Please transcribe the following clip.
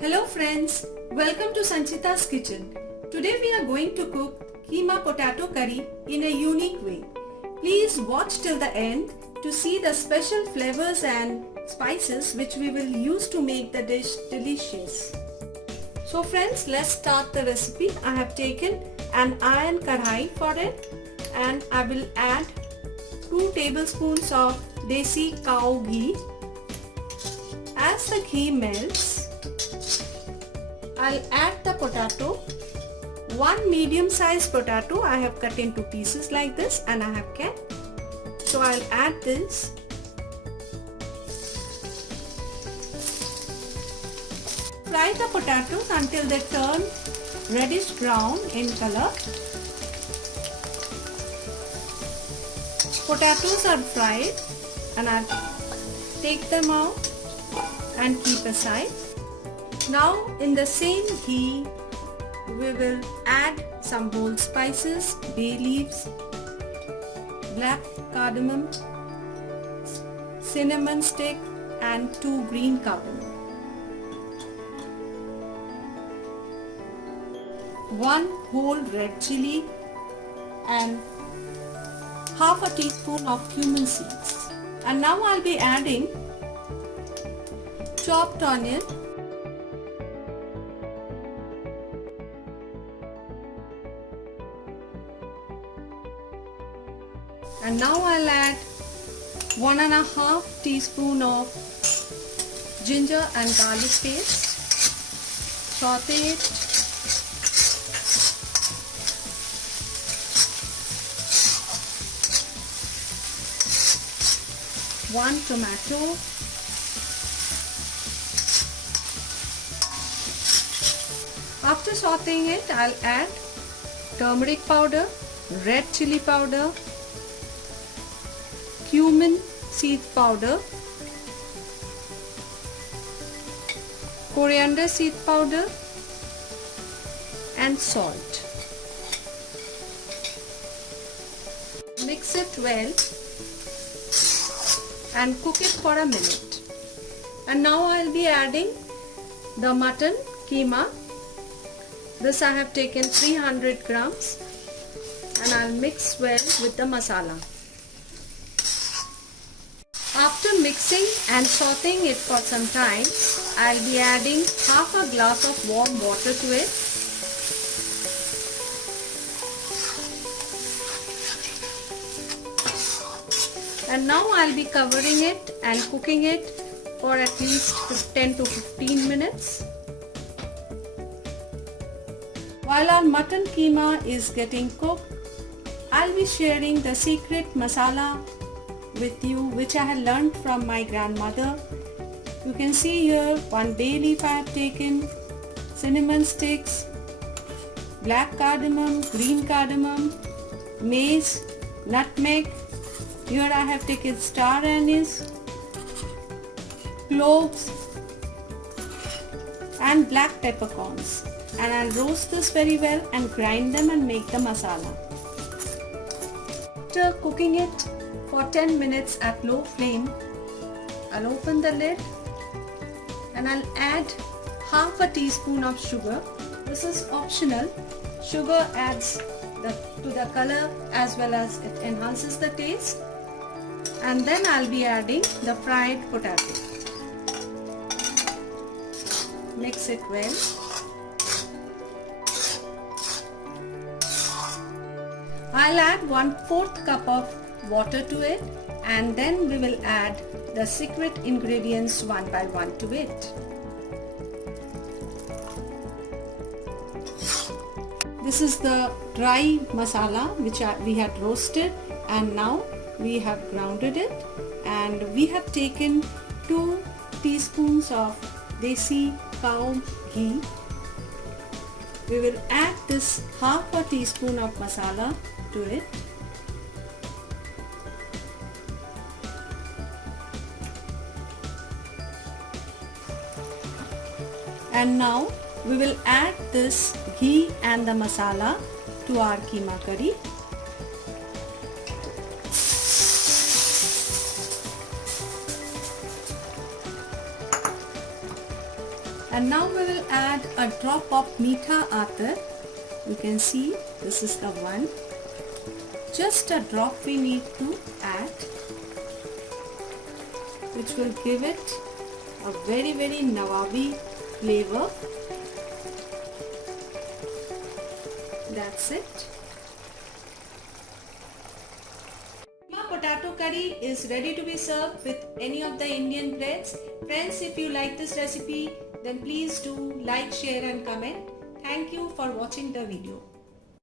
Hello friends, welcome to Sanchita's kitchen. Today we are going to cook keema potato curry in a unique way. Please watch till the end to see the special flavors and spices which we will use to make the dish delicious. So friends, let's start the recipe. I have taken an iron kadhai for it and I will add 2 tablespoons of Desi Ghee. As the ghee melts, I'll add the potato. 1 medium-sized potato I have cut into pieces like this and I have kept. So I'll add this. Fry the potatoes until they turn reddish brown in color. Potatoes are fried and I'll take them out and keep aside. Now in the same ghee we will add some whole spices, bay leaves, black cardamom, cinnamon stick and 2 green cardamom. 1 whole red chili and half a teaspoon of cumin seeds. And now I'll be adding chopped onion, and now I'll add 1.5 teaspoon of ginger and garlic paste. Saute it. One tomato. After sauteing it, I'll add turmeric powder, red chili powder, cumin seed powder, coriander seed powder and salt. Mix it well and cook it for a minute. And now I'll be adding the mutton keema. This I have taken 300 grams and I'll mix well with the masala. After mixing and sauteing it for some time, I'll be adding half a glass of warm water to it. And now I'll be covering it and cooking it for at least 10 to 15 minutes. While our mutton keema is getting cooked, I'll be sharing the secret masala with you which I had learned from my grandmother. You can see here 1 bay leaf I have taken, cinnamon sticks, black cardamom, green cardamom, mace, nutmeg. Here I have taken star anise, cloves and black peppercorns. And I'll roast this very well and grind them and make the masala. After cooking it for 10 minutes at low flame, I'll open the lid and I'll add half a teaspoon of sugar. This is optional. Sugar adds to the color as well as it enhances the taste. And then I'll be adding the fried potato. Mix it well. I'll add 1/4 cup of water to it and then we will add the secret ingredients one by one to it. This is the dry masala which we had roasted and now we have grounded it, and we have taken 2 teaspoons of Desi Ghee. We will add this half a teaspoon of masala to it. And now we will add this ghee and the masala to our keema curry. And now we will add a drop of Meetha Attar. You can see this is the one. Just a drop we need to add, which will give it a very Nawabi flavor. That's it. Keema potato curry is ready to be served with any of the Indian breads. Friends, if you like this recipe, then please do like, share and comment. Thank you for watching the video.